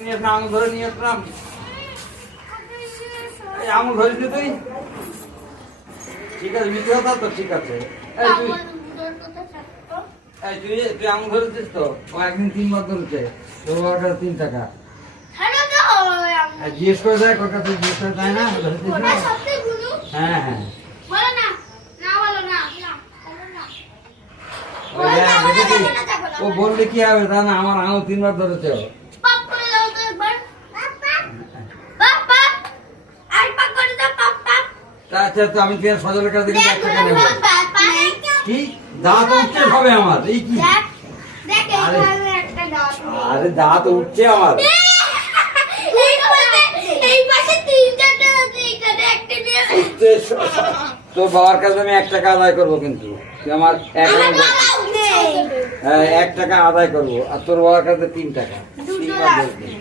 আঙুল ধরে নিয়ে আসলাম। আঙুল ধরিস তুই? ঠিক আছে, মিথ্যে কথা তো, ঠিক আছে। তুই আঙুল ধরেছিস তো? ও একদিন 3 বার ধরেছে। তোর বাবার কাছে 3 টাকা। জিজ্ঞেস করে দেখ, ওর কাছে জিজ্ঞেস করে দেয় না? ধরেছিস না? হ্যাঁ হ্যাঁ। ও বললে কি হবে? তা না, আমার আঙুল 3 বার ধরেছে। আচ্ছা, তো আমি সজলের কাছ থেকে 1 টাকা নেবো। কি দাঁত উঠছে হবে আমার? এই কি? আরে দাঁত উঠছে আমার। তোর বাবার কাছে আমি 1 টাকা আদায় করবো, কিন্তু তুই আমার 1 টাকা আদায় করবো, আর তোর বাবার কাছে 3 টাকা।